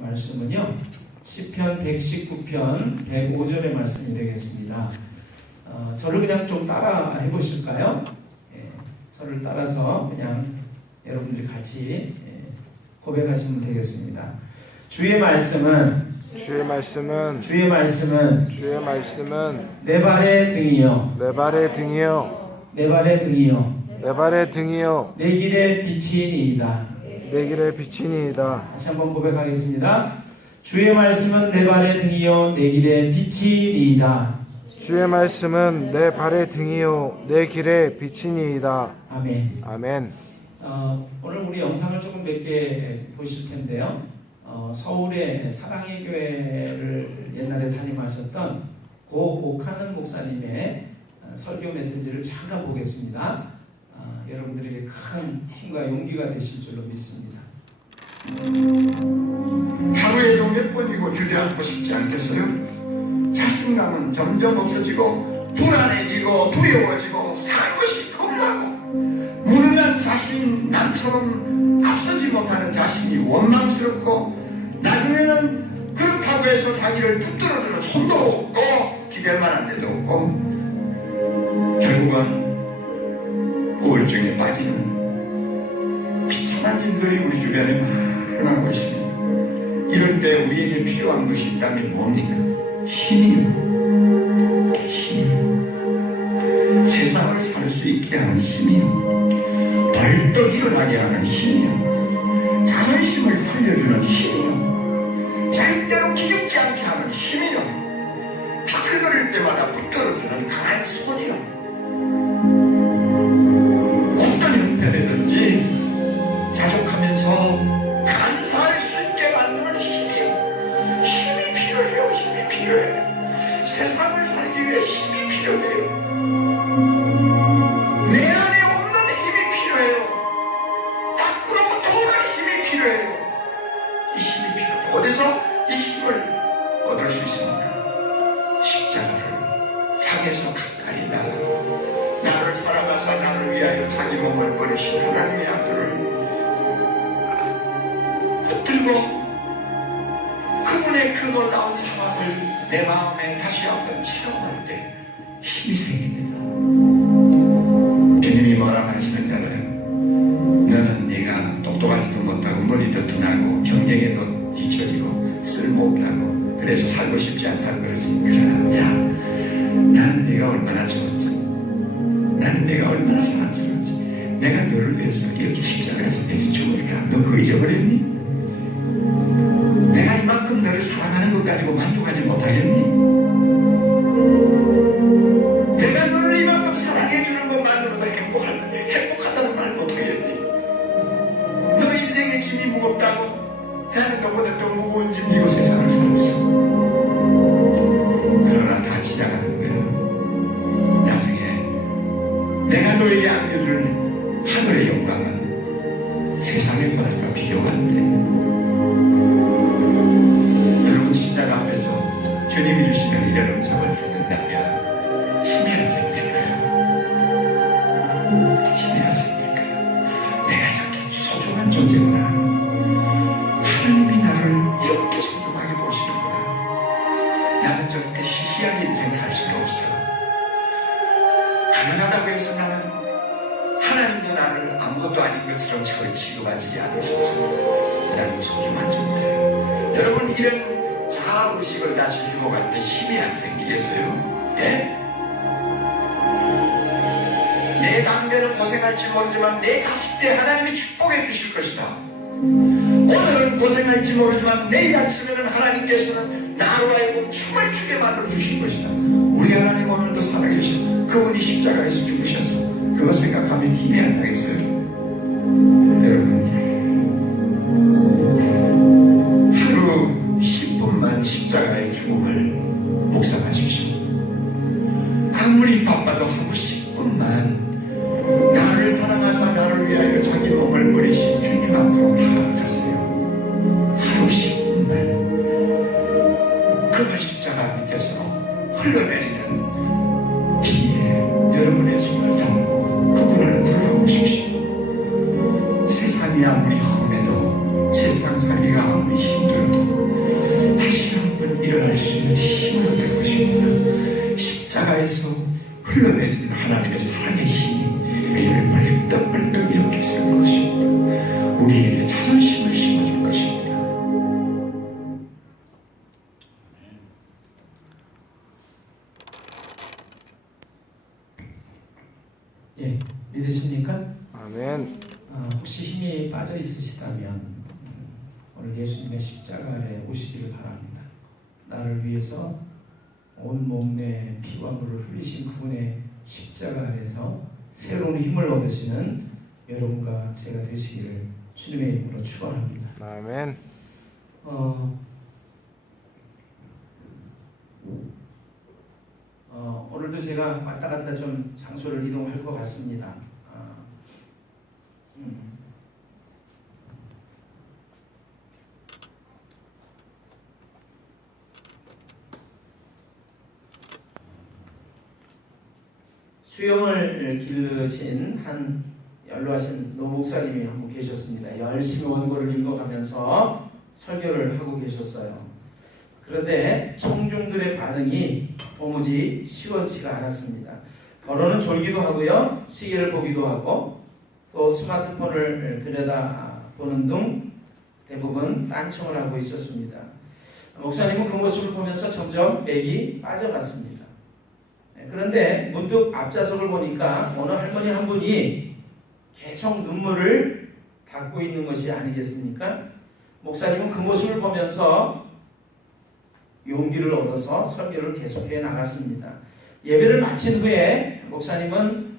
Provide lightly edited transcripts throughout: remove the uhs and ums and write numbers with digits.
말씀은요, 시편 119편 105절의 말씀이 되겠습니다. 저를 그냥 좀 따라 해보실까요? 저를 따라서 그냥 여러분들이 같이 고백하시면 되겠습니다. 주의 말씀은 내 발의 등이요 내 길의 빛이니이다. 다시 한번 고백하겠습니다. 주의 말씀은 내 발의 등이요 내 길의 빛이니이다. 주의 말씀은 내 발의 등이요 내 길의 빛이니이다. 아멘. 오늘 우리 영상을 조금 몇 개 보실 텐데요. 서울의 사랑의 교회를 옛날에 담임하셨던 고 오카는 목사님의 설교 메시지를 잠깐 보겠습니다. 여러분들에게 큰 힘과 용기가 되실 줄로 믿습니다. 하루에도 몇 번이고 주저앉고 싶지 않겠어요? 자신감은 점점 없어지고 불안해지고 두려워지고 살고 싶고 없고 무능한 자신, 남처럼 앞서지 못하는 자신이 원망스럽고 나중에는 그렇다고 해서 자기를 붙들어주는 손도 없고 기댈 만한 데도 없고 결국은 우울증에 빠지는 비참한 일들이 우리 주변에 많아가고 있습니다. 이럴 때 우리에게 필요한 것이 있다면 뭡니까? 힘이요. 세상을 살 수 있게 하는 힘이요. 벌떡 일어나게 하는 힘이요. 자존심을 살려주는 힘이요. 절대로 기죽지 않게 하는 힘이요. 비틀거릴 때마다 붙들어주는 강한 손이요. 어떤 형편이든지 자족하면서 감사할 수 있게 만드는 힘이요. 힘이 필요해요. 힘이 필요해요. 세상을 살기 위해 힘이 필요해요. 내 안에 없는 힘이 필요해요. 밖으로부터 오는 힘이 필요해요. 이 힘이 필요해요. 어디서 이 힘을 얻을 수 있습니까? 십자가를 향해서 가까이 나를 사랑하사 나를 위하여 자기 몸을 버리신 하나님의 아들을 붙들고 그분의 그 놀라운 사랑을 내 마음에 다시 한번 체험할 때 힘이 생깁니다. 주님이 뭐라 하시는지 알아요? 너는 네가 똑똑하지도 못하고 머리도 둔하고 경쟁에도 뒤처지고 쓸모없다고 그래서 살고 싶지 않다고 그러지. 그러나 야, 나는 네가 얼마나 좋은지, 나는 네가 얼마나 사랑스러운지, 내가 너를 위해서 이렇게 십자가에서 내게 죽으니까 너 그거 잊어버렸니? 내가 이만큼 너를 사랑하는 것 가지고 만족하지 못하겠니? 내가 너를 이만큼 사랑해주는 것만으로도 행복하다는 말 못하겠니? 너 인생의 짐이 무겁다고 나는 너보다 더 무거운 짐 지고 세상을 살았어. 그러나 다 지나가는 거야. 나중에 내가 너에게 안겨줄 하늘의 영광은 세상의 보랄과 비교할 때 여러분 십자가 앞에서 주님이 주시는 이런 음성을 듣는다면 힘이 안 생길까요? 힘이 안 생길까요? 내가 이렇게 소중한 존재구나. 하나님이 나를 이렇게 소중하게 보시는구나. 나는 저렇게 시시하게 인생 살 수가 없어. 가난하다고 해서 나는 하나님도 나를 아무것도 아닌 것처럼 취급하지 않으셨어. 나는 소중한 존재야. 여러분 이런 자아의식을 다시 읽어갈 때 힘이 안 생기겠어요? 예? 내 당대는 고생할지 모르지만 내 자식 때 하나님이 축복해 주실 것이다. 오늘은 고생할지 모르지만 내일 아침에는 하나님께서는 나로 하여금 춤을 추게 만들어 주실 것이다. 우리 하나님 오늘도 살아계셔. 그분이 십자가에서 죽으셔서 그거 생각하면 힘이 안 나겠어요? 여러분 하루 10분만 십자가의 죽음을 묵상하십시오. 아무리 바빠도 하루 10분만 나를 사랑하사 나를 위하여 자기 몸을 버리신 주님 앞으로 다가가세요. 하루 10분만 그 십자가 밑에서 흘러내리는 비에 여러분의 손을 담고 그분을 물어보십시오. 세상이 아무리 험해도 세상 살기가 아무리 힘들어도 아멘. 혹시 힘이 빠져 있으시다면 오늘 예수님의 십자가 아래 오시기를 바랍니다. 나를 위해서 온 몸에 피와 물을 흘리신 그분의 십자가 아래서 새로운 힘을 얻으시는 여러분과 제가 되시기를 주님의 이름으로 축원합니다. 아멘. 오늘도 제가 왔다 갔다 좀 장소를 이동할 것 같습니다. 수염을 기르신 한 연로하신 노목사님이 한 분 계셨습니다. 열심히 원고를 읽어가면서 설교를 하고 계셨어요. 그런데 청중들의 반응이 도무지 시원치가 않았습니다. 더러는 졸기도 하고요, 시계를 보기도 하고 또 스마트폰을 들여다보는 등 대부분 딴청을 하고 있었습니다. 목사님은 그 모습을 보면서 점점 맥이 빠져갔습니다. 그런데 문득 앞좌석을 보니까 어느 할머니 한 분이 계속 눈물을 닦고 있는 것이 아니겠습니까? 목사님은 그 모습을 보면서 용기를 얻어서 설교를 계속해 나갔습니다. 예배를 마친 후에 목사님은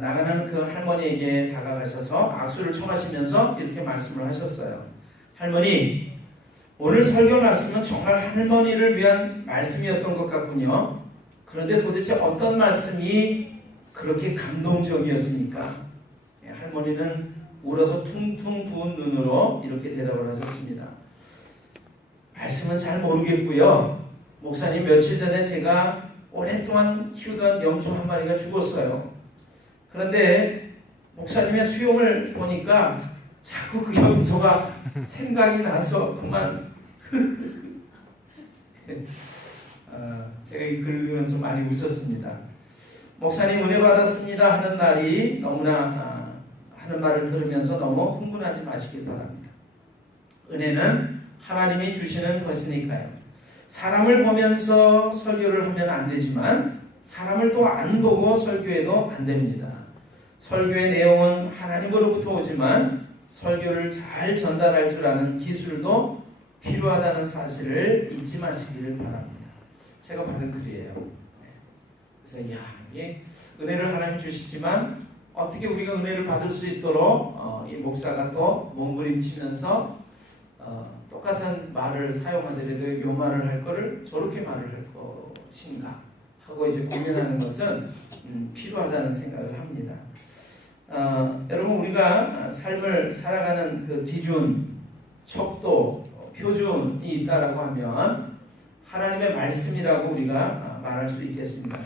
나가는 그 할머니에게 다가가셔서 악수를 청하시면서 이렇게 말씀을 하셨어요. 할머니, 오늘 설교 말씀은 정말 할머니를 위한 말씀이었던 것 같군요. 그런데 도대체 어떤 말씀이 그렇게 감동적이었습니까? 할머니는 울어서 퉁퉁 부은 눈으로 이렇게 대답을 하셨습니다. 말씀은 잘 모르겠고요. 목사님, 며칠 전에 제가 오랫동안 키우던 염소 한 마리가 죽었어요. 그런데 목사님의 수염을 보니까 자꾸 그 염소가 생각이 나서 그만 제가 이 글을 읽으면서 많이 웃었습니다. 목사님 은혜 받았습니다 하는 말이 너무나 하는 말을 들으면서 너무 흥분하지 마시길 바랍니다. 은혜는 하나님이 주시는 것이니까요. 사람을 보면서 설교를 하면 안 되지만 사람을 또 안 보고 설교해도 안 됩니다. 설교의 내용은 하나님으로부터 오지만 설교를 잘 전달할 줄 아는 기술도 필요하다는 사실을 잊지 마시기를 바랍니다. 제가 받은 글이에요. 그래서 이게 은혜를 하나님 주시지만 어떻게 우리가 은혜를 받을 수 있도록 이 목사가 또 몸부림치면서 똑같은 말을 사용하더라도 이 말을 할 거를 저렇게 말을 할 것인가 하고 이제 고민하는 것은 필요하다는 생각을 합니다. 여러분, 우리가 삶을 살아가는 그 기준, 척도, 표준이 있다라고 하면 하나님의 말씀이라고 우리가 말할 수 있겠습니다.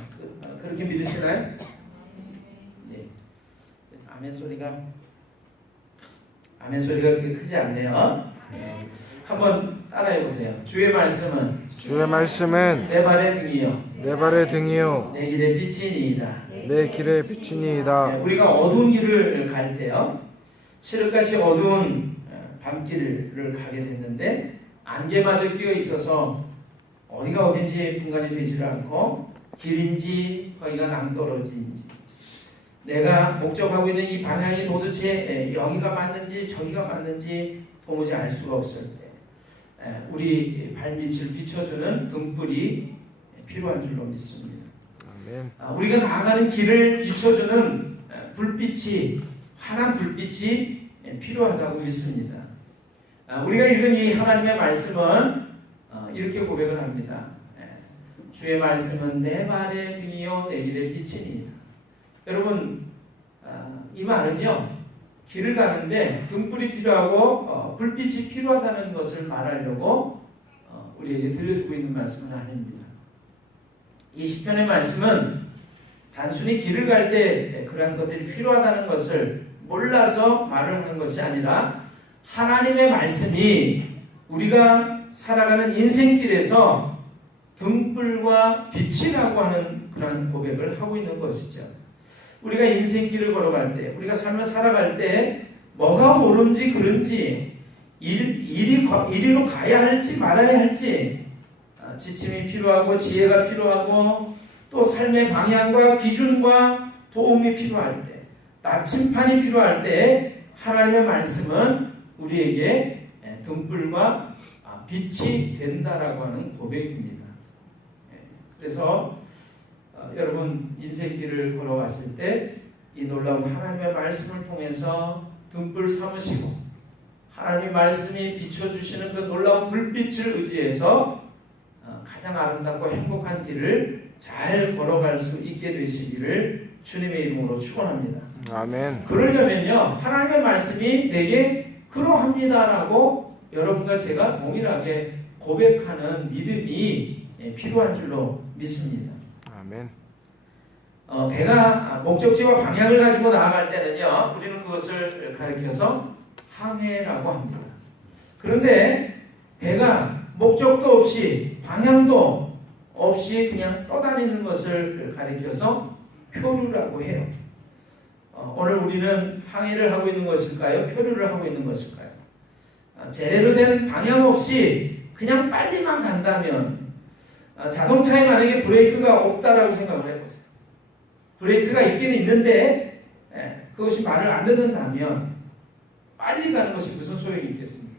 그렇게 믿으시나요? 네. 아멘 소리가 그렇게 크지 않네요. 네. 한번 따라해 보세요. 주의 말씀은 내 발의 등이요 내 발의 등이요 내 길의 빛이니이다. 내 길의 빛이니이다. 네, 우리가 어두운 길을 갈 때요, 칠흑같이 어두운 밤길을 가게 됐는데 안개마저 끼어 있어서 어디가 어딘지 분간이 되지를 않고 길인지 거기가 낭떠러지인지 내가 목적하고 있는 이 방향이 도대체 여기가 맞는지 저기가 맞는지 도무지 알 수가 없을 때 우리 발밑을 비춰주는 등불이 필요한 줄로 믿습니다. 아멘. 우리가 나아가는 길을 비춰주는 불빛이, 환한 불빛이 필요하다고 믿습니다. 우리가 읽은 이 하나님의 말씀은 이렇게 고백을 합니다. 주의 말씀은 내 발의 등이요 내 길의 빛이니이다. 여러분, 이 말은요, 길을 가는데 등불이 필요하고 불빛이 필요하다는 것을 말하려고 우리에게 들려주고 있는 말씀은 아닙니다. 이 시편의 말씀은 단순히 길을 갈 때 그러한 것들이 필요하다는 것을 몰라서 말을 하는 것이 아니라 하나님의 말씀이 우리가 살아가는 인생길에서 등불과 빛이라고 하는 그런 고백을 하고 있는 것이죠. 우리가 인생길을 걸어갈 때, 우리가 삶을 살아갈 때 뭐가 옳은지 그른지, 이리로 가야 할지 말아야 할지 지침이 필요하고 지혜가 필요하고 또 삶의 방향과 기준과 도움이 필요할 때 나침판이 필요할 때 하나님의 말씀은 우리에게 등불과 빛이 된다라고 하는 고백입니다. 그래서 여러분 인생길을 걸어왔을 때 이 놀라운 하나님의 말씀을 통해서 등불 삼으시고 하나님의 말씀이 비춰주시는 그 놀라운 불빛을 의지해서 가장 아름답고 행복한 길을 잘 걸어갈 수 있게 되시기를 주님의 이름으로 축원합니다. 아멘. 그러려면요 하나님의 말씀이 내게 그러합니다라고 여러분과 제가 동일하게 고백하는 믿음이 필요한 줄로 믿습니다. 아멘. 배가 목적지와 방향을 가지고 나아갈 때는요 우리는 그것을 가리켜서 항해라고 합니다. 그런데 배가 목적도 없이 방향도 없이 그냥 떠다니는 것을 가리켜서 표류라고 해요. 오늘 우리는 항해를 하고 있는 것일까요? 표류를 하고 있는 것일까요? 제대로 된 방향 없이 그냥 빨리만 간다면 자동차에 만약에 브레이크가 없다라고 생각을 해보세요. 브레이크가 있기는 있는데 그것이 말을 안 듣는다면 빨리 가는 것이 무슨 소용이 있겠습니까?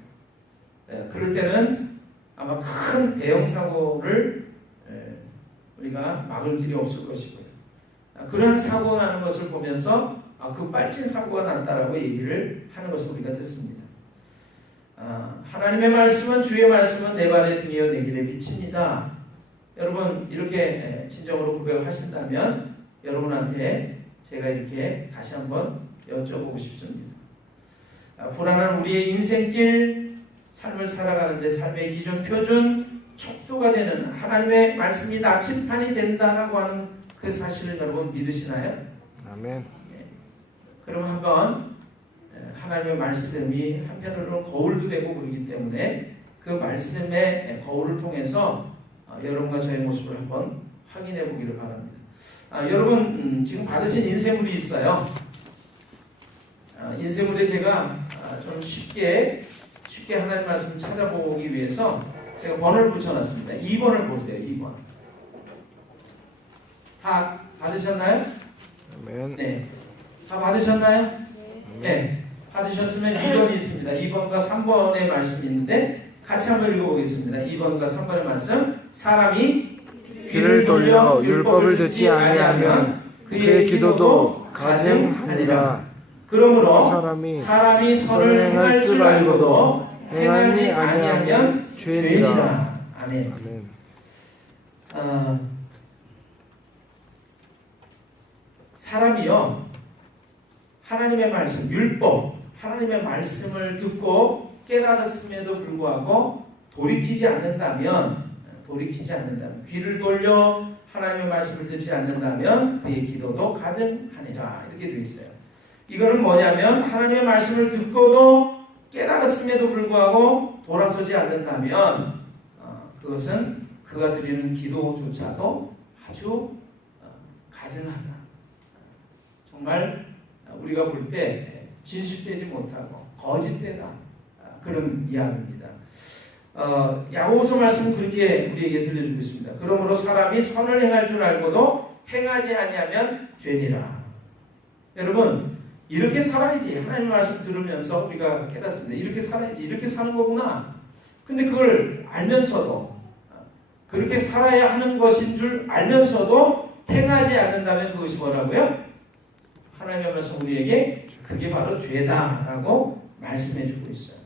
그럴 때는 아마 큰 대형 사고를 우리가 막을 길이 없을 것이고요. 그런 사고 나는 것을 보면서 그 빨진 사고가 났다라고 얘기를 하는 것을 우리가 듣습니다. 하나님의 말씀은 주의 말씀은 내 발의 등이요 내 길의 빛입니다. 여러분 이렇게 진정으로 고백을 하신다면 여러분한테 제가 이렇게 다시 한번 여쭤보고 싶습니다. 불안한 우리의 인생길 삶을 살아가는데 삶의 기준 표준 척도가 되는 하나님의 말씀이 나침판이 된다라고 하는 그 사실을 여러분 믿으시나요? 아멘. 그럼 한번 하나님의 말씀이 한편으로는 거울도 되고 그러기 때문에 그 말씀의 거울을 통해서 여러분과 저의 모습을 한번 확인해 보기를 바랍니다. 여러분 지금 받으신 인쇄물이 있어요. 인쇄물에 제가 좀 쉽게 하나님 말씀을 찾아보기 위해서 제가 번호를 붙여놨습니다. 2번을 보세요. 2번. 다 받으셨나요? 아멘. 네. 다 받으셨나요? 네. 받으셨으면 2번이 있습니다. 2번과 3번의 말씀이 있는데 같이 한번 읽어보겠습니다. 2번과 3번의 말씀. 사람이 귀를 돌려 율법을 듣지 아니하면 그의 기도도 가증하니라. 그러므로 사람이 선을 행할 줄 알고도 행하지 아니하면 죄니라. 아멘. 아멘. 사람이요 하나님의 말씀, 율법, 하나님의 말씀을 듣고 깨달았음에도 불구하고 돌이키지 않는다면 귀를 돌려 하나님의 말씀을 듣지 않는다면 그의 기도도 가증하니라. 이렇게 되어 있어요. 이거는 뭐냐면 하나님의 말씀을 듣고도 깨달았음에도 불구하고 돌아서지 않는다면 그것은 그가 드리는 기도조차도 아주 가증하다. 정말 우리가 볼 때 진실되지 못하고 거짓되다. 그런 이야기입니다. 야고보서 말씀은 그렇게 우리에게 들려주고 있습니다. 그러므로 사람이 선을 행할 줄 알고도 행하지 아니하면 죄니라. 여러분 이렇게 살아야지. 하나님 말씀 들으면서 우리가 깨닫습니다. 이렇게 살아야지. 이렇게 사는 거구나. 근데 그걸 알면서도 그렇게 살아야 하는 것인 줄 알면서도 행하지 않는다면 그것이 뭐라고요? 하나님의 말씀 우리에게 그게 바로 죄다라고 말씀해주고 있어요.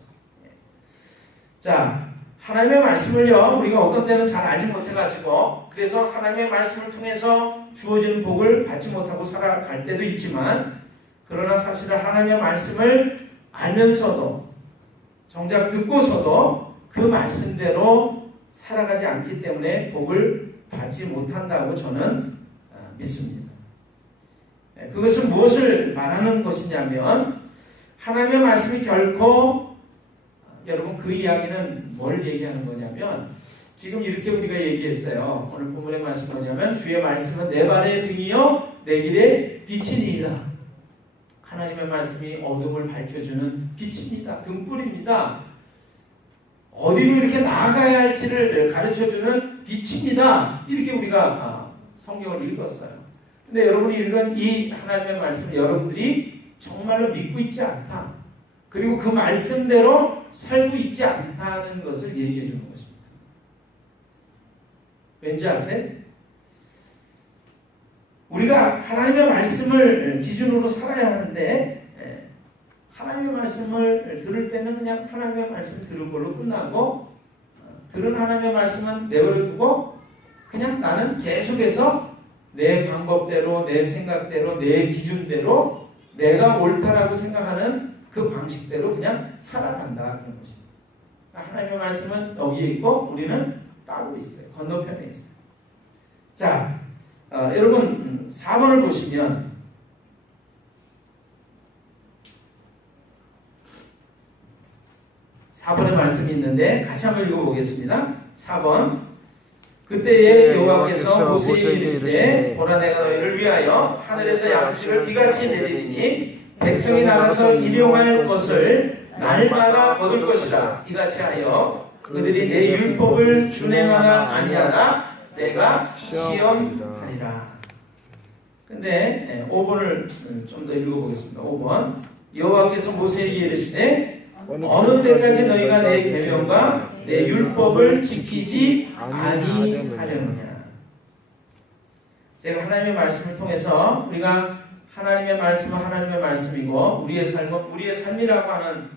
자, 하나님의 말씀을요 우리가 어떤 때는 잘 알지 못해가지고 그래서 하나님의 말씀을 통해서 주어지는 복을 받지 못하고 살아갈 때도 있지만 그러나 사실은 하나님의 말씀을 알면서도 정작 듣고서도 그 말씀대로 살아가지 않기 때문에 복을 받지 못한다고 저는 믿습니다. 그것은 무엇을 말하는 것이냐면 하나님의 말씀이 결코 여러분 그 이야기는 뭘 얘기하는 거냐면 지금 이렇게 우리가 얘기했어요. 오늘 본문의 말씀은 뭐냐면 주의 말씀은 내 발의 등이요 내 길의 빛이니이다. 하나님의 말씀이 어둠을 밝혀주는 빛입니다. 등불입니다. 어디로 이렇게 나아가야 할지를 가르쳐주는 빛입니다. 이렇게 우리가 성경을 읽었어요. 근데 여러분이 읽은 이 하나님의 말씀을 여러분들이 정말로 믿고 있지 않다. 그리고 그 말씀대로 살고 있지 않다는 것을 얘기해 주는 것입니다. 왠지 아세요? 우리가 하나님의 말씀을 기준으로 살아야 하는데 하나님의 말씀을 들을 때는 그냥 하나님의 말씀 들은 걸로 끝나고 들은 하나님의 말씀은 내버려두고 그냥 나는 계속해서 내 방법대로 내 생각대로 내 기준대로 내가 옳다라고 생각하는 그 방식대로 그냥 살아간다 그런 것입니다. 하나님의 말씀은 여기에 있고 우리는 따로 있어요. 건너편에 있어요. 자, 여러분 4번을 보시면 (4번의) 말씀이 있는데 같이 한번 읽어보겠습니다. 4번 그때에 여호와께서 모세에게 이르시되 보라 내가 너희를 위하여 하늘에서 양식을 비같이 내리리니 백성이 나가서 일용할 것을 날마다 거둘 것이라. 이같이 하여 그들이 내 율법을 준행하나 아니하나 내가 시험하리라. 근데 5번을 좀 더 읽어보겠습니다. 5번 여호와께서 모세에게 이르시되 어느 때까지 너희가 내 계명과 내 율법을 지키지 아니하려느냐. 제가 하나님의 말씀을 통해서 우리가 하나님의 말씀은 하나님의 말씀이고 우리의 삶은 우리의 삶이라고 하는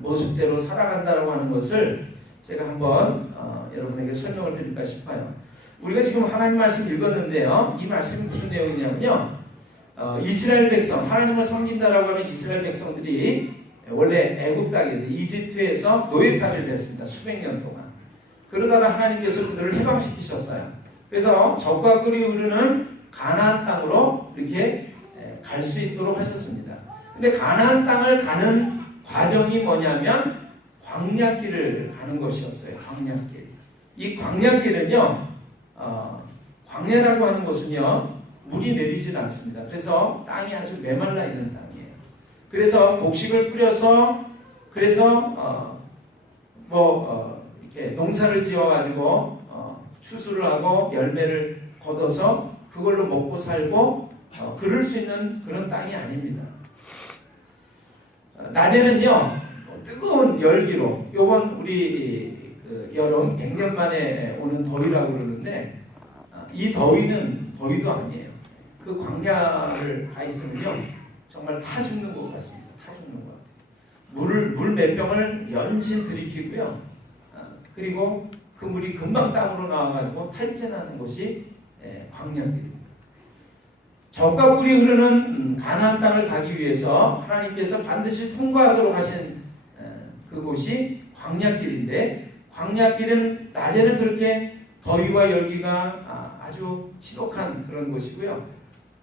모습대로 살아간다고 하는 것을 제가 한번 여러분에게 설명을 드릴까 싶어요. 우리가 지금 하나님 말씀 읽었는데요. 이 말씀이 무슨 내용이냐면요. 이스라엘 백성, 하나님을 섬긴다라고 하는 이스라엘 백성들이 원래 애굽 땅에서 이집트에서 노예살이를 했습니다. 수백 년 동안. 그러다가 하나님께서 그들을 해방시키셨어요. 그래서 적과 꿀이 흐르는 가나안 땅으로 이렇게 갈 수 있도록 하셨습니다. 근데 가나안 땅을 가는 과정이 뭐냐면 광야길을 가는 것이었어요. 광야길. 이 광야길은요, 광야라고 하는 곳은요, 물이 내리질 않습니다. 그래서 땅이 아주 메말라 있는 땅이에요. 그래서 곡식을 뿌려서 그래서 이렇게 농사를 지어가지고 추수를 하고 열매를 거둬서 그걸로 먹고 살고 그럴 수 있는 그런 땅이 아닙니다. 낮에는요 뜨거운 열기로 요번 우리 여름 100년 만에 오는 더위라고 그러는데 이 더위는 더위도 아니에요. 그 광야를 가 있으면요 정말 타 죽는 것 같습니다. 타 죽는 것 같아요. 물 몇 병을 연신 들이키고요. 그리고 그 물이 금방 땅으로 나와가지고 탈진하는 곳이 광야길입니다. 적과 꿀이 흐르는 가나안 땅을 가기 위해서 하나님께서 반드시 통과하도록 하신 그곳이 광야길인데 광야길은 낮에는 그렇게 더위와 열기가 아주 지독한 그런 곳이고요.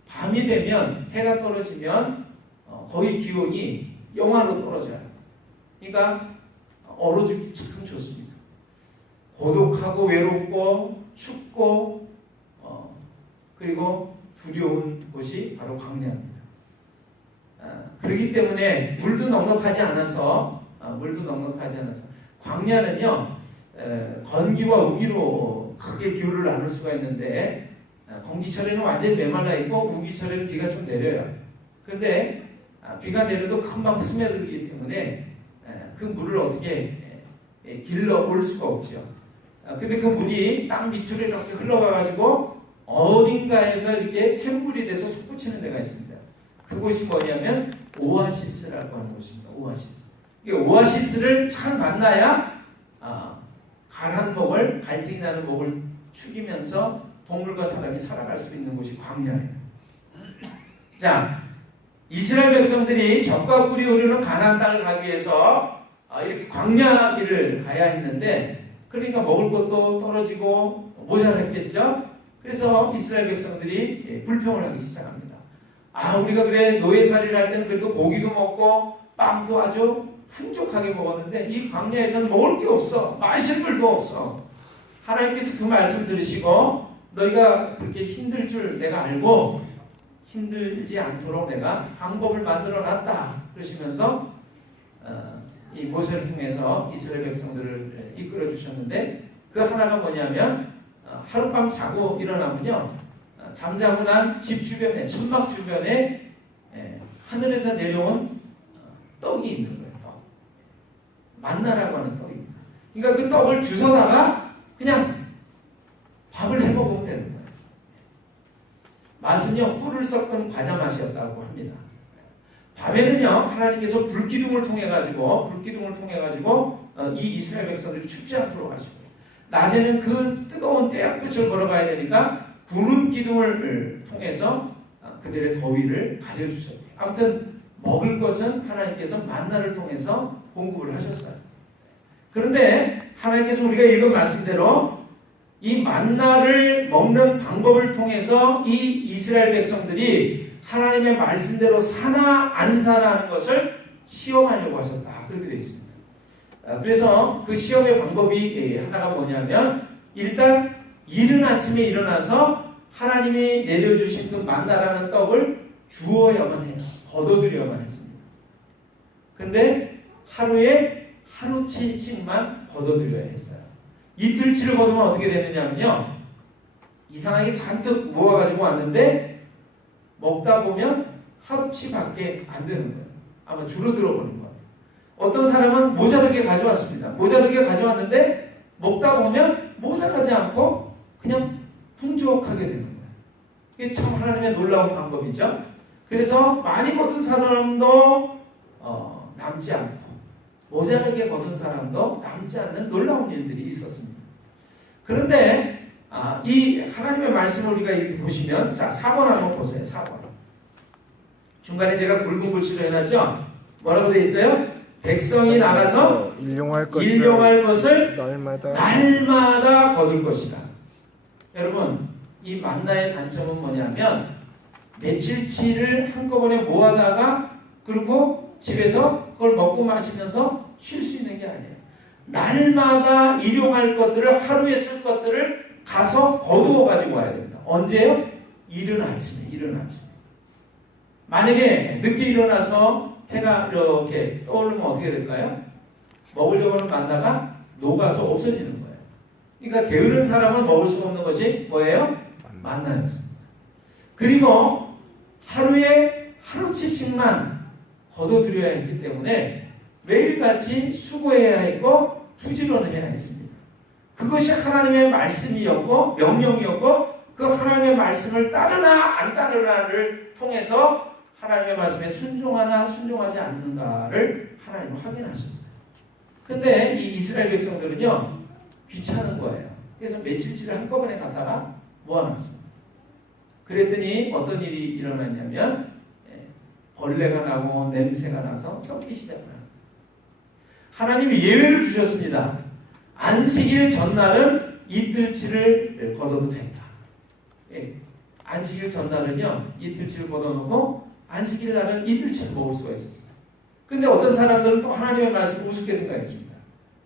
밤이 되면 해가 떨어지면 거의 기온이 영하로 떨어져요. 그러니까 얼어 죽기 참 좋습니다. 고독하고 외롭고 춥고 그리고 두려운 곳이 바로 광야입니다. 그렇기 때문에 물도 넉넉하지 않아서 광야는요 건기와 우기로 크게 기후를 나눌 수가 있는데 건기철에는 완전히 메말라 있고 우기철에는 비가 좀 내려요. 그런데 비가 내려도 금방 스며들기 때문에 그 물을 어떻게 길러 올 수가 없죠. 근데 그 물이 땅 밑으로 이렇게 흘러가가지고 어딘가에서 이렇게 샘물이 돼서 솟구치는 데가 있습니다. 그곳이 뭐냐면 오아시스라고 하는 곳입니다. 오아시스. 이 오아시스를 참 만나야 가란 목을 갈증이 나는 목을 축이면서 동물과 사람이 살아갈 수 있는 곳이 광야예요. 자, 이스라엘 백성들이 적과 꿀이 흐르는 가나안 땅을 가기 위해서 이렇게 광야 길을 가야 했는데 그러니까 먹을 것도 떨어지고 모자랐겠죠. 그래서 이스라엘 백성들이 불평을 하기 시작합니다. 우리가 그래 노예살이를 할 때는 그래도 고기도 먹고 빵도 아주 풍족하게 먹었는데 이 광야에서는 먹을 게 없어. 마실 물도 없어. 하나님께서 그 말씀 들으시고 너희가 그렇게 힘들 줄 내가 알고 힘들지 않도록 내가 방법을 만들어 놨다. 그러시면서 이 모세를 통해서 이스라엘 백성들을 이끌어 주셨는데 그 하나가 뭐냐면 하룻밤 자고 일어나면요 잠자고 난 집 주변에, 천막 주변에 하늘에서 내려온 떡이 있는 거예요. 떡. 만나라고 하는 떡입니다. 그러니까 그 떡을 주워다가 그냥 밥을 해 먹으면 되는 거예요. 맛은요, 꿀을 섞은 과자 맛이었다고 합니다. 밤에는요, 하나님께서 불기둥을 통해 가지고 이 이스라엘 백성들이 춥지 않도록 하시고, 낮에는 그 뜨거운 태양빛을 걸어가야 되니까 구름 기둥을 통해서 그들의 더위를 가려주셨대요. 아무튼 먹을 것은 하나님께서 만나를 통해서 공급을 하셨어요. 그런데 하나님께서 우리가 읽은 말씀대로 이 만나를 먹는 방법을 통해서 이 이스라엘 백성들이 하나님의 말씀대로 사나 안 사나 하는 것을 시험하려고 하셨다. 그렇게 되어 있습니다. 그래서 그 시험의 방법이 하나가 뭐냐면, 일단 이른 아침에 일어나서 하나님이 내려주신 그 만나라는 떡을 주어야만 해요. 거둬들여야만 했습니다. 근데 하루에 하루치씩만 거둬들여야 했어요. 이틀치를 거두면 어떻게 되느냐면요, 이상하게 잔뜩 모아가지고 왔는데 먹다 보면 하루치밖에 안 되는 거예요. 아마 줄어들어 버린 것 같아요. 어떤 사람은 모자르게 가져왔습니다. 모자르게 가져왔는데 먹다 보면 모자라지 않고 그냥 풍족하게 되는 거예요. 이게 참 하나님의 놀라운 방법이죠. 그래서 많이 거둔 사람도 남지 않고 모자르게 거둔 사람도 남지 않는 놀라운 일들이 있었습니다. 그런데 이 하나님의 말씀을 우리가 이렇게 보시면, 자, 4번 한번 보세요. 4번. 중간에 제가 굵은 글씨로 해놨죠? 뭐라고 되어 있어요? 백성이 나가서 일용할 것을 날마다 거둘 것이다. 여러분, 이 만나의 단점은 뭐냐면, 며칠치를 한꺼번에 모아다가 그리고 집에서 그걸 먹고 마시면서 쉴 수 있는 게 아니에요. 날마다 일용할 것들을, 하루에 쓸 것들을 가서 거두어 가지고 와야 됩니다. 언제요? 이른 아침에. 만약에 늦게 일어나서 해가 이렇게 떠오르면 어떻게 될까요? 먹으려고는 만나가 녹아서 없어지는 거예요. 그러니까 게으른 사람은 먹을 수 없는 것이 뭐예요? 만나였습니다. 그리고 하루에 하루치씩만 거둬들여야 했기 때문에 매일같이 수고해야 했고 부지런해야 했습니다. 그것이 하나님의 말씀이었고 명령이었고, 그 하나님의 말씀을 따르나 안 따르나를 통해서 하나님의 말씀에 순종하나 순종하지 않는가를 하나님은 확인하셨어요. 근데 이 이스라엘 백성들은요, 귀찮은 거예요. 그래서 며칠치를 한꺼번에 갖다가 모아놨습니다. 그랬더니 어떤 일이 일어났냐면, 벌레가 나고 냄새가 나서 썩기 시작합니다. 하나님이 예외를 주셨습니다. 안식일 전날은 이틀치를 걷어도 된다. 안식일 전날은요, 이틀치를 걷어놓고 안식일 날은 이틀치를 먹을 수가 있었어요. 근데 어떤 사람들은 또 하나님의 말씀을 우습게 생각했습니다.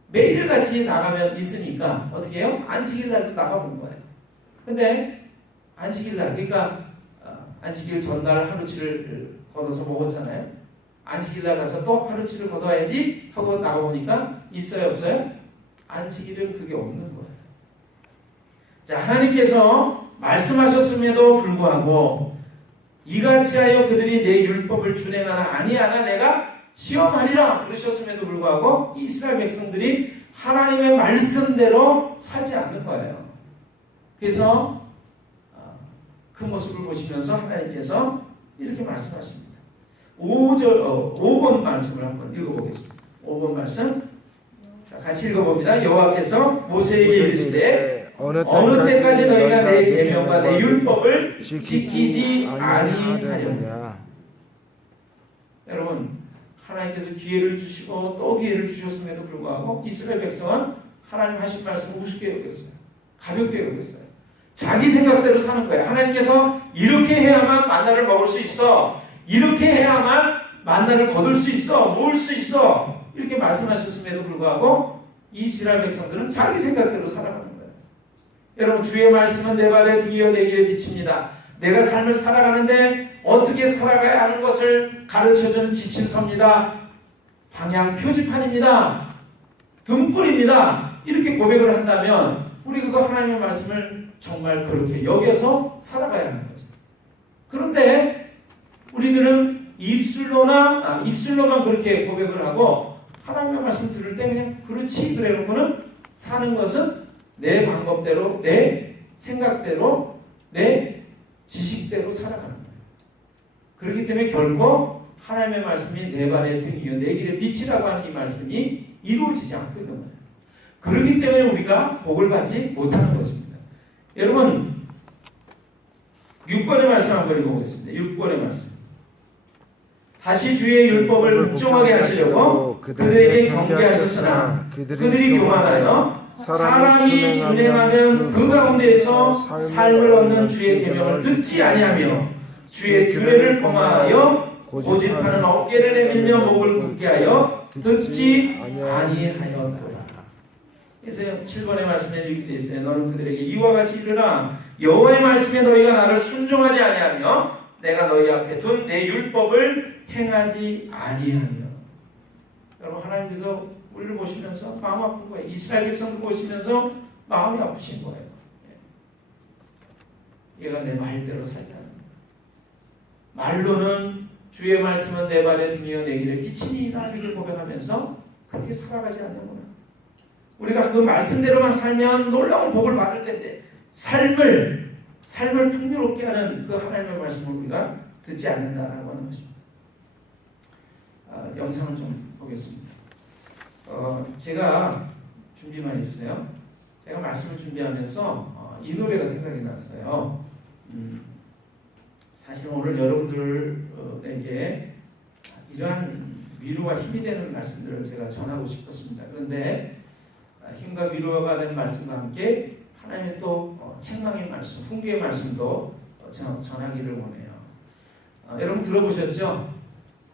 매일같이 나가면 있으니까 어떻게 해요? 안식일 날도 나가본 거예요. 근데 안식일 날, 그러니까 안식일 전날 하루치를 걷어서 먹었잖아요. 안식일 날 가서 또 하루치를 걷어야지 하고 나가보니까 있어요, 없어요? 안식일은 그게 없는 거예요. 자, 하나님께서 말씀하셨음에도 불구하고 이같이 하여 그들이 내 율법을 준행하나 아니하나 내가 시험하리라 그러셨음에도 불구하고 이 이스라엘 백성들이 하나님의 말씀대로 살지 않는 거예요. 그래서 그 모습을 보시면서 하나님께서 이렇게 말씀하십니다. 5번 말씀을 한번 읽어보겠습니다. 5번 말씀, 자, 같이 읽어봅니다. 여호와께서 모세에게 이르시되 어느 때까지 너희가 내 계명과 내 율법을 지키지 아니하려냐. 여러분, 하나님께서 기회를 주시고 또 기회를 주셨음에도 불구하고 이스라엘 백성은 하나님 하신 말씀을 우습게 여겼어요. 가볍게 여겼어요. 자기 생각대로 사는 거예요. 하나님께서 이렇게 해야만 만나를 먹을 수 있어, 이렇게 해야만 만나를 거둘 수 있어, 모을 수 있어, 이렇게 말씀하셨음에도 불구하고 이스라엘 백성들은 자기 생각대로 살아가는 거예요. 여러분, 주의 말씀은 내 발의 등이요 내 길에 빛입니다. 내가 삶을 살아가는데 어떻게 살아가야 하는 것을 가르쳐주는 지침서입니다. 방향 표지판입니다. 등불입니다. 이렇게 고백을 한다면 우리 그거 하나님의 말씀을 정말 그렇게 여겨서 살아가야 하는 거죠. 그런데 우리들은 입술로만 그렇게 고백을 하고 하나님의 말씀 들을 때 그냥 그렇지 그래 놓고는 사는 것은 내 방법대로, 내 생각대로, 내 지식대로 살아가는 거예요. 그렇기 때문에 결코 하나님의 말씀이 내 발의 등이요 내 길의 빛이라고 하는 이 말씀이 이루어지지 않고 있는 거예요. 그렇기 때문에 우리가 복을 받지 못하는 것입니다. 여러분 6번의 말씀 한번 읽어보겠습니다. 6번의 말씀. 다시 주의 율법을 복종하게 하시려고 그들에게 경계하셨으나 그들이 교만하여 사람이 준행하면 그 가운데에서 삶을 얻는 주의 계명을 듣지 아니하며 주의 규례를 범하여 고집하는 어깨를 내밀며 목을 굳게 하여 듣지 아니하였도다. 그래서 7번의 말씀에 이렇게 되어 있어요. 너는 그들에게 이와 같이 이르라. 여호와의 말씀에 너희가 나를 순종하지 아니하며 내가 너희 앞에 둔 내 율법을 행하지 아니하며. 여러분 하나님께서 우리를 보시면서 마음 아픈 거예요. 이스라엘 백성을 보시면서 마음이 아프신 거예요. 얘가 내 말대로 살지 않는다. 말로는 주의 말씀은 내 발에 등이여 내 길에 빛이니이다 이렇게 고백하면서 그렇게 살아가지 않는구나. 우리가 그 말씀대로만 살면 놀라운 복을 받을 텐데 삶을 풍요롭게 하는 그 하나님의 말씀을 우리가 듣지 않는다라고 하는 것입니다. 영상을 좀 보겠습니다. 제가 준비만 해주세요. 제가 말씀을 준비하면서 이 노래가 생각이 났어요. 사실 오늘 여러분들에게 이러한 위로와 힘이 되는 말씀들을 제가 전하고 싶었습니다. 그런데 힘과 위로가 되는 말씀과 함께 하나님의 또 책망의 말씀, 훈계의 말씀도 전하기를 원해요. 여러분 들어보셨죠?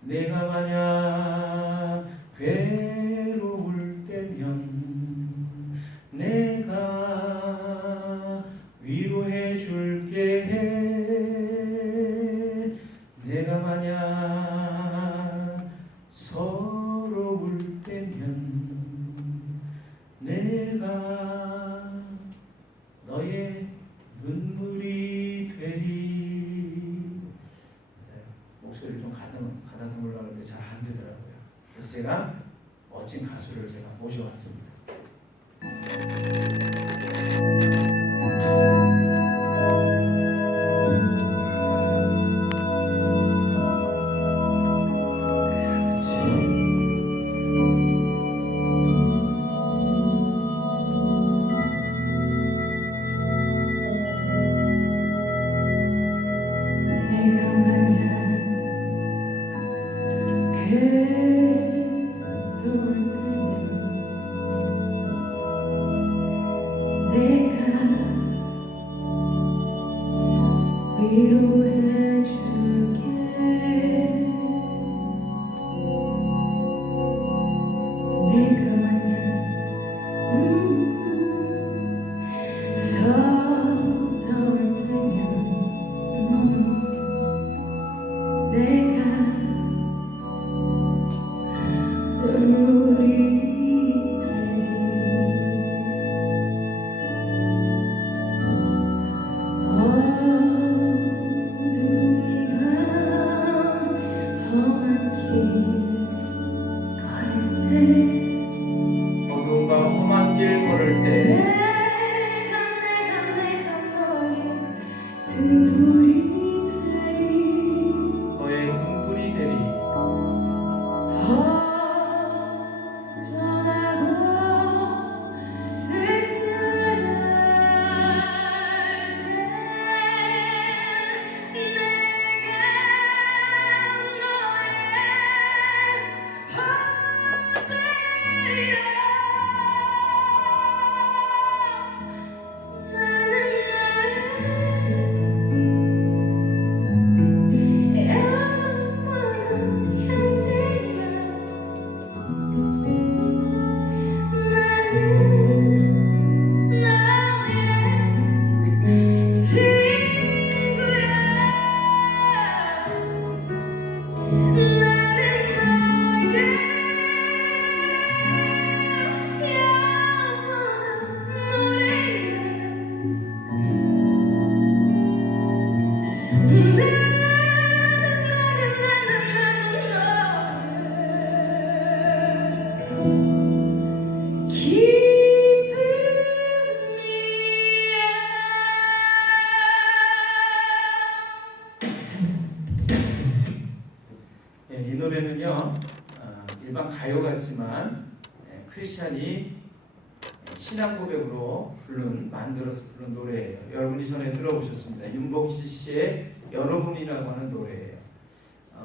내가 만약 괴로울 때면 내가 위로해 줄게 해. 내가 만약 서러울 때면 내가 너의 눈물이 되리. 목소리를 좀 가다듬으려고 하는데 잘 안 되더라고요. 그래서 제가 멋진 가수를 제가 모셔왔습니다. 위로해 줄게. 내가 만약 서러울 때면 내가 눈물이 되리. 크리스찬이 신앙 고백으로 만들어서 부른 노래예요. 여러분이 전에 들어보셨습니다. 윤복시 씨의 여러분이라고 하는 노래예요.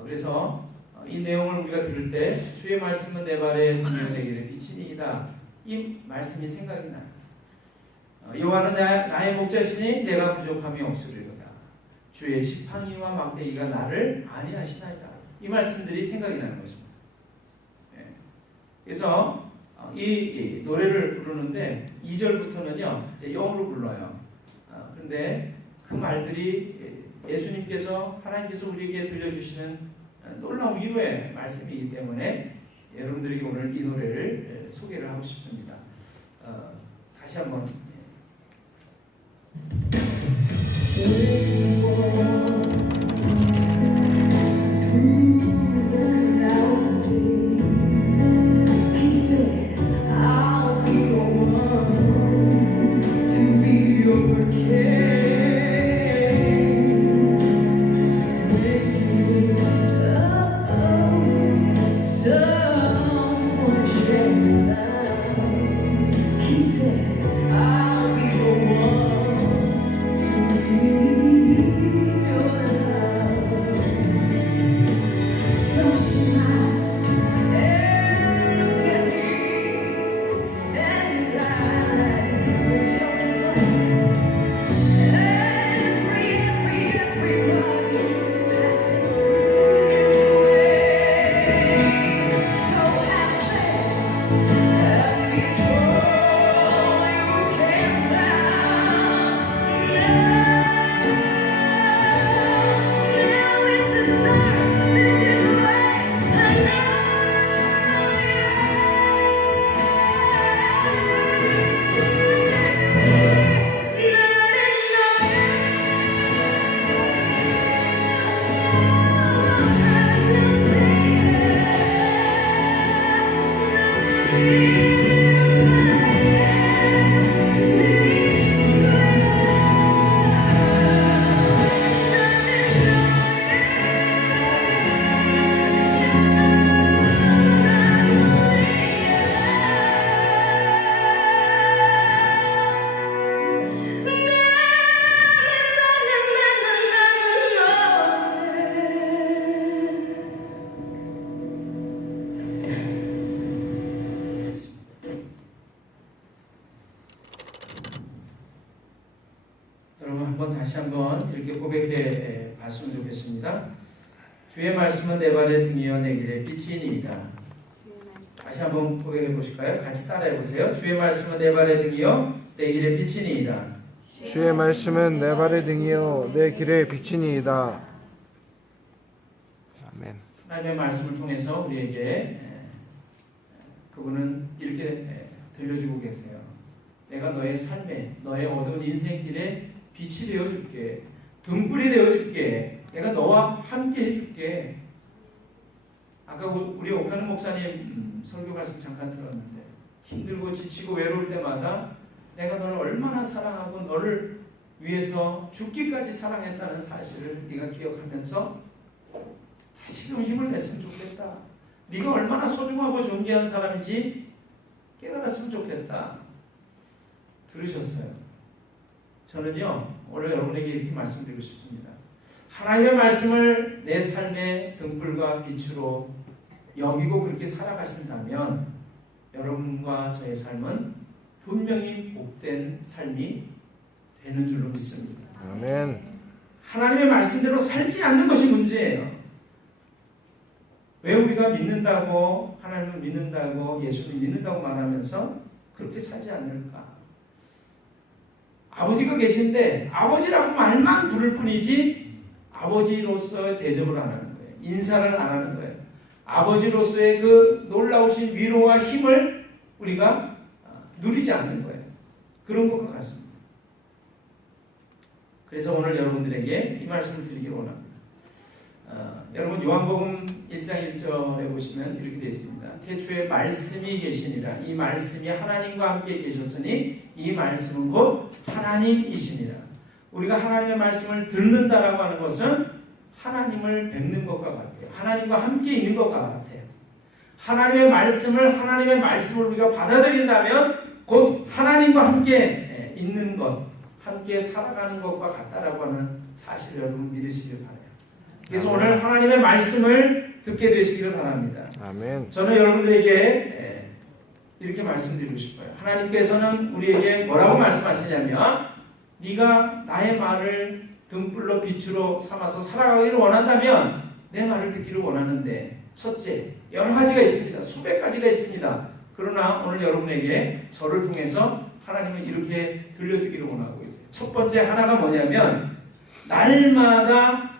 그래서 이 내용을 우리가 들을 때 주의 말씀은 내 발에 등이요 내 길에 빛이니이다. 이 말씀이 생각이 나요. 여호와는 나의 목자시니 내가 부족함이 없으리로다. 주의 지팡이와 막대기가 나를 안위하시나이다. 이 말씀들이 생각이 나는 것입니다. 그래서 이 노래를 부르는데 2절부터는요 이제 영어로 불러요. 그런데 그 말들이 예수님께서 하나님께서 우리에게 들려주시는 놀라운 위로의 말씀이기 때문에 여러분들에게 오늘 이 노래를 소개를 하고 싶습니다. 다시 한번 다시 한번 이렇게 고백해 봤으면 좋겠습니다. 주의 말씀은 내 발의 등이요 내 길의 빛이니이다. 다시 한번 고백해 보실까요? 같이 따라해 보세요. 주의 말씀은 내 발의 등이요 내 길의 빛이니이다. 주의 말씀은 내 발의 등이요 내 길의 빛이니이다. 아멘. 하나님의 말씀을 통해서 우리에게 그분은 이렇게 들려주고 계세요. 내가 너의 삶에 너의 어두운 인생길에 빛이 되어줄게. 등불이 되어줄게. 내가 너와 함께 해줄게. 아까 우리 옥하는 목사님 설교 말씀 잠깐 들었는데 힘들고 지치고 외로울 때마다 내가 너를 얼마나 사랑하고 너를 위해서 죽기까지 사랑했다는 사실을 네가 기억하면서 다시금 힘을 냈으면 좋겠다. 네가 얼마나 소중하고 존귀한 사람인지 깨달았으면 좋겠다. 들으셨어요? 저는요 오늘 여러분에게 이렇게 말씀드리고 싶습니다. 하나님의 말씀을 내 삶의 등불과 빛으로 여기고 그렇게 살아가신다면 여러분과 저의 삶은 분명히 복된 삶이 되는 줄로 믿습니다. 아멘. 하나님의 말씀대로 살지 않는 것이 문제예요. 왜 우리가 믿는다고 하나님을 믿는다고 예수를 믿는다고 말하면서 그렇게 살지 않을까? 아버지가 계신데 아버지라고 말만 부를 뿐이지 아버지로서의 대접을 안 하는 거예요. 인사를 안 하는 거예요. 아버지로서의 그 놀라우신 위로와 힘을 우리가 누리지 않는 거예요. 그런 것과 같습니다. 그래서 오늘 여러분들에게 이 말씀을 드리기 원합니다. 여러분 요한복음 1장 1절에 보시면 이렇게 되어 있습니다. 태초에 말씀이 계시니라. 이 말씀이 하나님과 함께 계셨으니 이 말씀은 곧 하나님이시니라. 우리가 하나님의 말씀을 듣는다라고 하는 것은 하나님을 뵙는 것과 같아요. 하나님과 함께 있는 것과 같아요. 하나님의 말씀을 우리가 받아들인다면 곧 하나님과 함께 있는 것, 함께 살아가는 것과 같다라고 하는 사실을 여러분 믿으시길 바라요. 그래서 아멘. 오늘 하나님의 말씀을 듣게 되시기를 바랍니다. 아멘. 저는 여러분들에게 이렇게 말씀드리고 싶어요. 하나님께서는 우리에게 뭐라고 말씀하시냐면 네가 나의 말을 등불로 빛으로 삼아서 살아가기를 원한다면 내 말을 듣기를 원하는데 첫째, 여러 가지가 있습니다. 수백 가지가 있습니다. 그러나 오늘 여러분에게 저를 통해서 하나님은 이렇게 들려주기를 원하고 계세요. 첫 번째 하나가 뭐냐면 날마다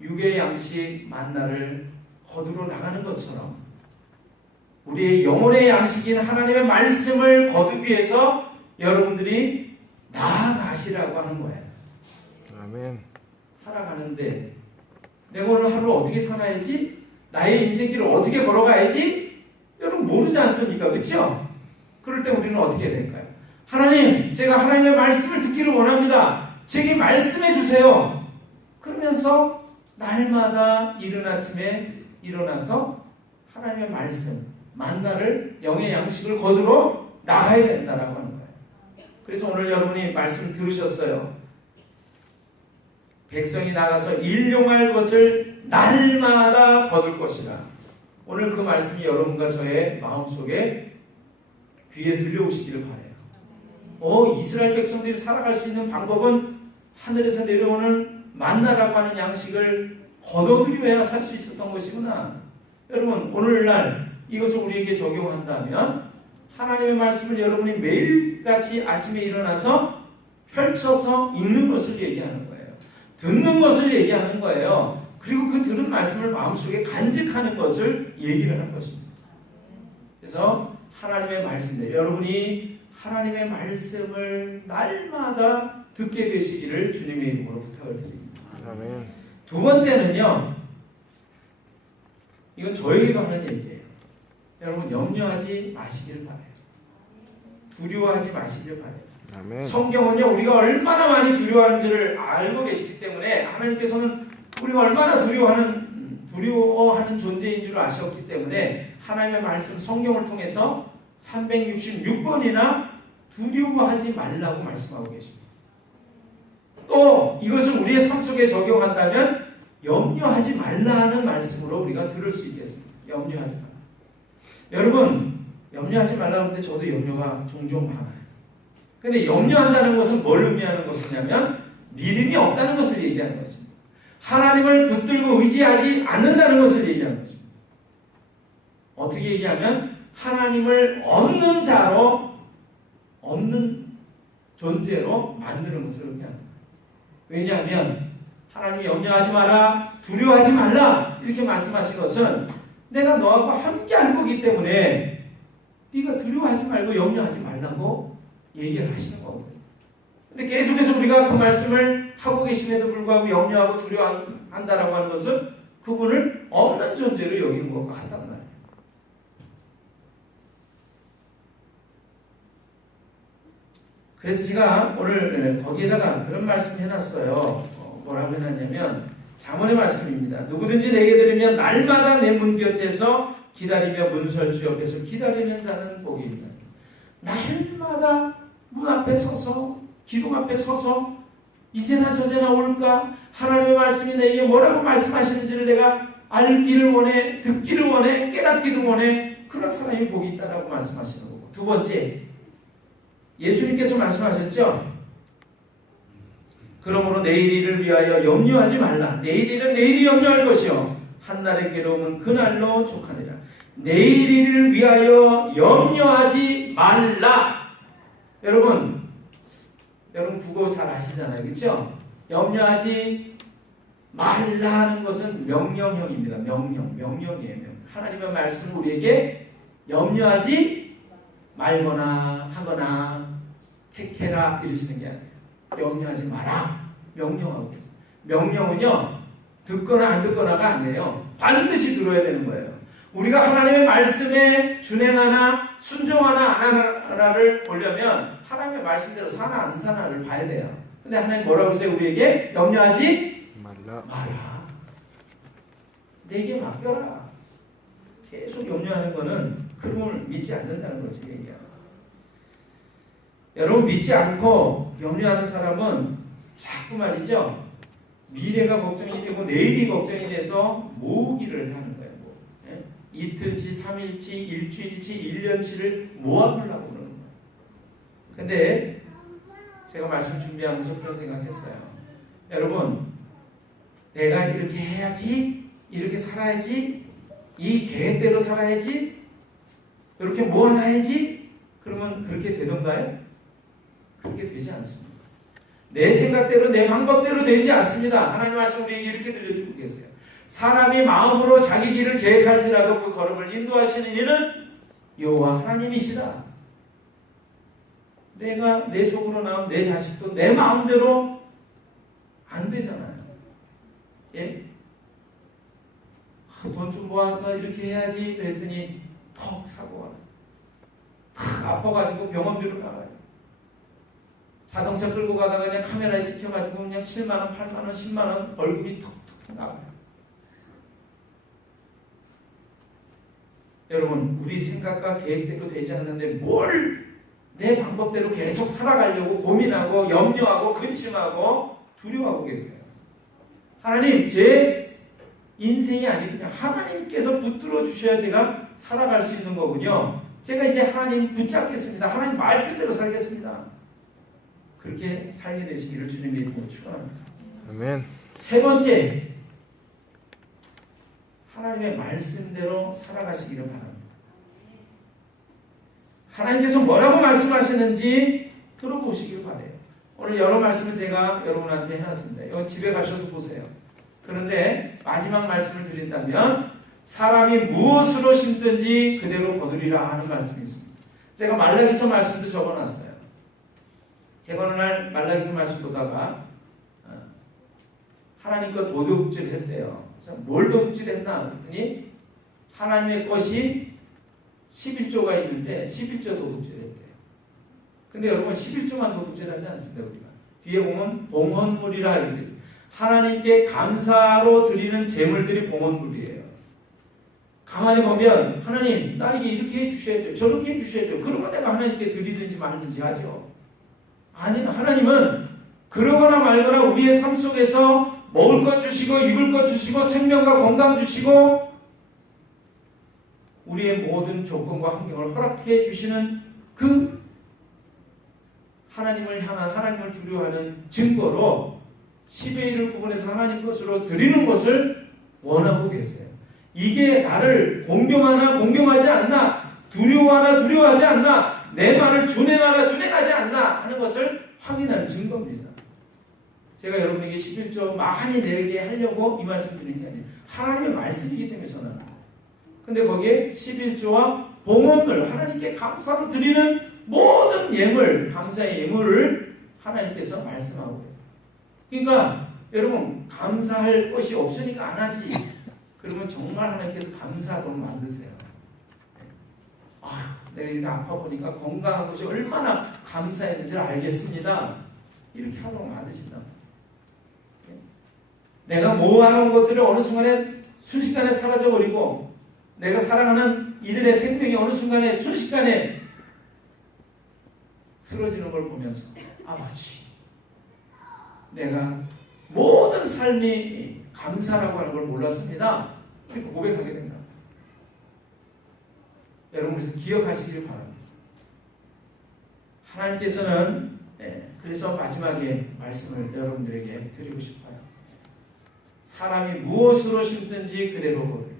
육의 양식 만나를 거두러 나가는 것처럼 우리의 영혼의 양식인 하나님의 말씀을 거두기 위해서 여러분들이 나아가시라고 하는 거예요. 아멘. 살아가는데 내가 오늘 하루 어떻게 살아야지? 나의 인생길을 어떻게 걸어가야지? 여러분 모르지 않습니까? 그렇죠? 그럴 때 우리는 어떻게 해야 될까요? 하나님, 제가 하나님의 말씀을 듣기를 원합니다. 제게 말씀해 주세요. 그러면서 날마다 이른 아침에 일어나서 하나님의 말씀, 만나를 영의 양식을 거두러 나가야 된다라고 하는 거예요. 그래서 오늘 여러분이 말씀 들으셨어요. 백성이 나가서 일용할 것을 날마다 거둘 것이라. 오늘 그 말씀이 여러분과 저의 마음속에 귀에 들려오시기를 바라요. 이스라엘 백성들이 살아갈 수 있는 방법은 하늘에서 내려오는 만나라고 하는 양식을 거둬들여야 살 수 있었던 것이구나. 여러분 오늘날 이것을 우리에게 적용한다면 하나님의 말씀을 여러분이 매일같이 아침에 일어나서 펼쳐서 읽는 것을 얘기하는 거예요. 듣는 것을 얘기하는 거예요. 그리고 그 들은 말씀을 마음속에 간직하는 것을 얘기를 하는 것입니다. 그래서 하나님의 말씀들, 여러분이 하나님의 말씀을 날마다 듣게 되시기를 주님의 이름으로 부탁을 드립니다. 아멘. 두 번째는요, 이건 저에게도 하는 얘기예요. 여러분 염려하지 마시길 바라요. 두려워하지 마시길 바라요. 아멘. 성경은요 우리가 얼마나 많이 두려워하는지를 알고 계시기 때문에 하나님께서는 우리가 얼마나 두려워하는 존재인 줄 아셨기 때문에 하나님의 말씀 성경을 통해서 366번이나 두려워하지 말라고 말씀하고 계십니다. 또 이것을 우리의 삶 속에 적용한다면 염려하지 말라는 말씀으로 우리가 들을 수 있겠습니다. 염려하지 말라. 여러분 염려하지 말라는데 저도 염려가 종종 많아요. 근데 염려한다는 것은 뭘 의미하는 것이냐면 믿음이 없다는 것을 얘기하는 것입니다. 하나님을 붙들고 의지하지 않는다는 것을 얘기하는 것입니다. 어떻게 얘기하면 하나님을 없는 자로, 없는 존재로 만드는 것을 의미합니다. 왜냐하면 하나님이 염려하지 마라, 두려워하지 말라 이렇게 말씀하신 것은 내가 너하고 함께 할 거기 때문에 네가 두려워하지 말고 염려하지 말라고 얘기를 하시는 거거든요. 근데 계속해서 우리가 그 말씀을 하고 계심에도 불구하고 염려하고 두려워한다라고 하는 것은 그분을 없는 존재로 여기는 것과 같단 말이에요. 그래서 제가 오늘 거기에다가 그런 말씀 해놨어요. 뭐라고 해놨냐면 잠언의 말씀입니다. 누구든지 내게 들으면 날마다 내 문 곁에서 기다리며 문설주 옆에서 기다리는 자는 복이 있다. 날마다 문 앞에 서서 기둥 앞에 서서 이제나 저제나 올까? 하나님의 말씀이 내게 뭐라고 말씀하시는지를 내가 알기를 원해, 듣기를 원해, 깨닫기를 원해. 그런 사람이 복이 있다라고 말씀하시는 거고. 두 번째, 예수님께서 말씀하셨죠. 그러므로 내일 일을 위하여 염려하지 말라. 내일 일은 내일이 염려할 것이요 한날의 괴로움은 그날로 족하니라. 내일 일을 위하여 염려하지 말라. 여러분 국어 잘 아시잖아요. 그렇죠? 염려하지 말라는 것은 명령형입니다. 명령이에요. 하나님의 말씀은 우리에게 염려하지 말거나 하거나 택해라 이러시는 게 아니에요. 염려하지 마라. 명령하고 계세요. 명령은요 듣거나 안 듣거나가 아니에요. 반드시 들어야 되는 거예요. 우리가 하나님의 말씀에 준행하나 순종하나 안 하나를 보려면 하나님의 말씀대로 사나 안 사나를 봐야 돼요. 근데 하나님 뭐라고 하세요? 우리에게 염려하지 마라. 내게 맡겨라. 계속 염려하는 거는 그rum을 믿지 않는다는 거지 얘기야. 여러분 믿지 않고 염려하는 사람은 자꾸 말이죠. 미래가 걱정이 되고 내일이 걱정이 돼서 모으기를 하는 거예요. 뭐. 예? 이틀치, 3일치, 일주일치, 1년치를 모아두려고 그러는 거예요. 근데 제가 말씀 준비하면서 그런 생각했어요. 여러분 내가 이렇게 해야지, 이렇게 살아야지, 이 계획대로 살아야지, 이렇게 모아놔야지, 그러면 그렇게 되던가요? 그렇게 되지 않습니다. 내 생각대로 내 방법대로 되지 않습니다. 하나님 말씀 우리에게 이렇게 들려주고 계세요. 사람이 마음으로 자기 길을 계획할지라도 그 걸음을 인도하시는 이는 여호와 하나님이시다. 내가 내 속으로 나온 내 자식도 내 마음대로 안 되잖아요. 예? 돈 좀 모아서 이렇게 해야지 그랬더니 턱 사고가 탁 아파가지고 병원비로 나가요. 자동차 끌고 가다가 그냥 카메라에 찍혀가지고 그냥 7만원, 8만원, 10만원 월급이 턱턱 나가요. 여러분 우리 생각과 계획대로 되지 않는데 뭘 내 방법대로 계속 살아가려고 고민하고 염려하고 근심하고 두려워하고 계세요. 하나님 제 인생이 아니군요. 하나님께서 붙들어 주셔야 제가 살아갈 수 있는 거군요. 제가 이제 하나님 붙잡겠습니다. 하나님 말씀대로 살겠습니다. 그렇게 살게 되시기를 주님의 이름으로 축원합니다. 아멘. 세 번째, 하나님의 말씀대로 살아가시기를 바랍니다. 하나님께서 뭐라고 말씀하시는지 들어보시길 바래요. 오늘 여러 말씀을 제가 여러분한테 해놨습니다. 이거 집에 가셔서 보세요. 그런데 마지막 말씀을 드린다면 사람이 무엇으로 심든지 그대로 거두리라 하는 말씀이 있습니다. 제가 말라기서 말씀도 적어놨어요. 제가 어느 날 말라기서 말씀 보다가 하나님과 도둑질 했대요. 그래서 뭘 도둑질 했나 그랬더니 하나님의 것이 11조가 있는데 11조 도둑질 했대요. 근데 여러분 11조만 도둑질하지 않습니다. 우리가 뒤에 보면 봉헌물이라 이렇게 있어요. 하나님께 감사로 드리는 제물들이 봉헌물이에요. 가만히 보면 하나님 나에게 이렇게 해주셔야죠, 저렇게 해주셔야죠. 그러면 내가 하나님께 드리든지 말든지 하죠. 아니 하나님은 그러거나 말거나 우리의 삶 속에서 먹을 것 주시고 입을 것 주시고 생명과 건강 주시고 우리의 모든 조건과 환경을 허락해 주시는 그 하나님을 향한 하나님을 두려워하는 증거로 10의 1을 구분해서 하나님 것으로 드리는 것을 원하고 계세요. 이게 나를 공경하나 공경하지 않나, 두려워하나 두려워하지 않나, 내 말을 준행하나 준행하지 않나 하는 것을 확인하는 증거입니다. 제가 여러분에게 11조 많이 내게 하려고 이 말씀 드리는 게 아니에요. 하나님의 말씀이기 때문에 전하는. 근데 거기에 11조와 봉헌물, 하나님께 감사로 드리는 모든 예물, 감사의 예물을 하나님께서 말씀하고 계세요. 그러니까 여러분 감사할 것이 없으니까 안 하지. 그러면 정말 하나님께서 감사하도록 만드세요. 내가 이렇게 아파 보니까 건강한 것이 얼마나 감사했는지를 알겠습니다. 이렇게 하도록 만드신다. 내가 모아놓은 것들이 어느 순간에 순식간에 사라져버리고 내가 사랑하는 이들의 생명이 어느 순간에 순식간에 쓰러지는 걸 보면서 아버지 내가 모든 삶이 감사라고 하는 걸 몰랐습니다. 이렇게 고백하게 된다. 여러분 그래서 기억하시길 바랍니다. 하나님께서는 그래서 마지막에 말씀을 여러분들에게 드리고 싶어요. 사람이 무엇으로 심든지 그대로 거두리라.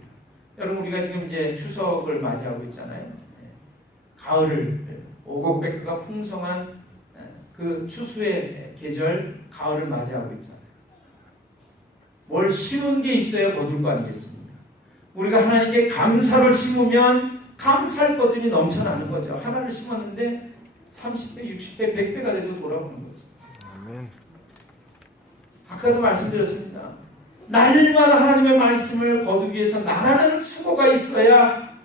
여러분 우리가 지금 이제 추석을 맞이하고 있잖아요. 가을을 오곡백과가 풍성한 그 추수의 계절 가을을 맞이하고 있잖아요. 뭘 심은 게 있어야 거둘 거 아니겠습니까? 우리가 하나님께 감사를 심으면 감사할 것들이 넘쳐나는 거죠. 하나를 심었는데 30배, 60배, 100배가 돼서 돌아오는 거죠. 아멘. 아까도 말씀드렸습니다. 날마다 하나님의 말씀을 거두기 위해서 나가는 수고가 있어야,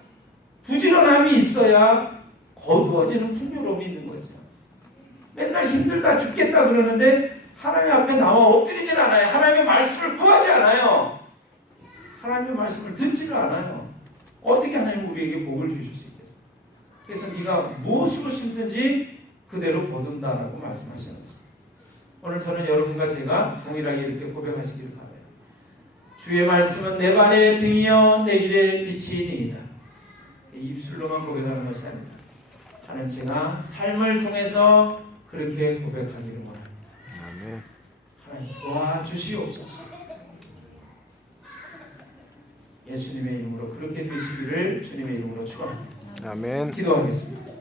부지런함이 있어야 거두어지는 풍요로움이 있는 거죠. 맨날 힘들다 죽겠다 그러는데 하나님 앞에 나와 엎드리질 않아요. 하나님의 말씀을 구하지 않아요. 하나님의 말씀을 듣지를 않아요. 어떻게 하나님 우리에게 복을 주실 수 있겠어요? 그래서 네가 무엇으로 심든지 그대로 거둔다라고 말씀하시는 거죠. 오늘 저는 여러분과 제가 동일하게 이렇게 고백하시기를 바라요. 주의 말씀은 내 발의 등이요 내 길의 빛이니이다. 입술로만 고백하는 것이 아니라 하나님 제가 삶을 통해서 그렇게 고백하기를 원합니다. 아멘. 하나님 도와주시옵소서. 예수님의 이름으로 그렇게 되시기를 주님의 이름으로 축원합니다. 아멘. 기도하겠습니다.